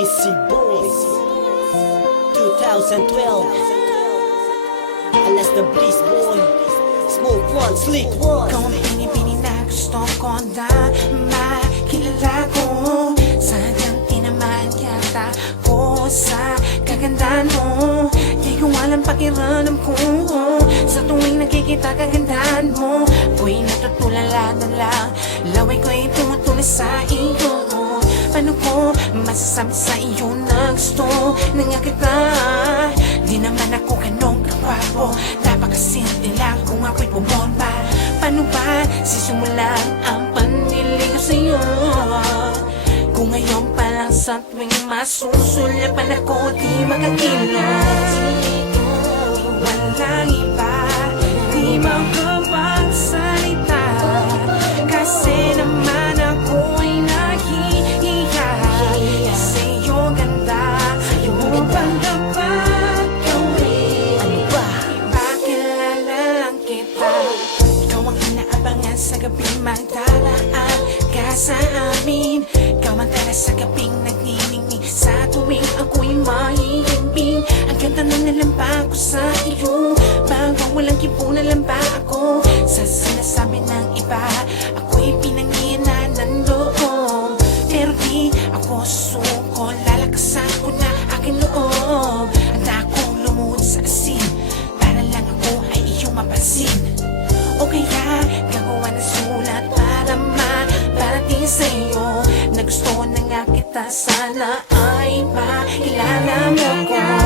Breezy Boys 2012. Alas the Breeze Boy, Smoke One, Slick One. Ikaw ang pinipili na gusto ko na makilala ko. Sadyang tinamaan yata ko sa kagandahan mo. Di ko alam pakiramdam ko sa tuwing nakikita kagandahan mo. Ako'y natutulala na lang, laway ko'y tumutuloy sa iyo. Paano ko masasabi sa iyo na gusto na nga kita? Di naman ako ganong kakwapo, napakasimple lang kung ako'y bumomba. Paano ba sisimulan ang paniligaw sa'yo? Kung ngayon pa lang sa tuwing masusulapan ako, di makakilos. Walang iba, di makapagsalita, kasi naman ako'y nahihiya sa iyong ganda. Yung bang dapat gawin? Ipakilala lang kita. Ikaw ang inaabangan sa gabing magdalaan ka sa amin. Ikaw ang tala sa gabing nagniningning sa tuwing ako'y mahihimbing. Ang ganda na nalamba ko sa iyo, bago walang kipunan lang ba ako sa sinasabi ng iba? Ako'y pinanghinan ng loob, pero di ako suko. Lalakasan ko na aking loob. Handa akong lumuhod sa asin para lang ako ay iyong mapansin. O kaya gagawa ng sulat para maparating sa'yo na gusto na nga kita. Sana ay makilala mo ko.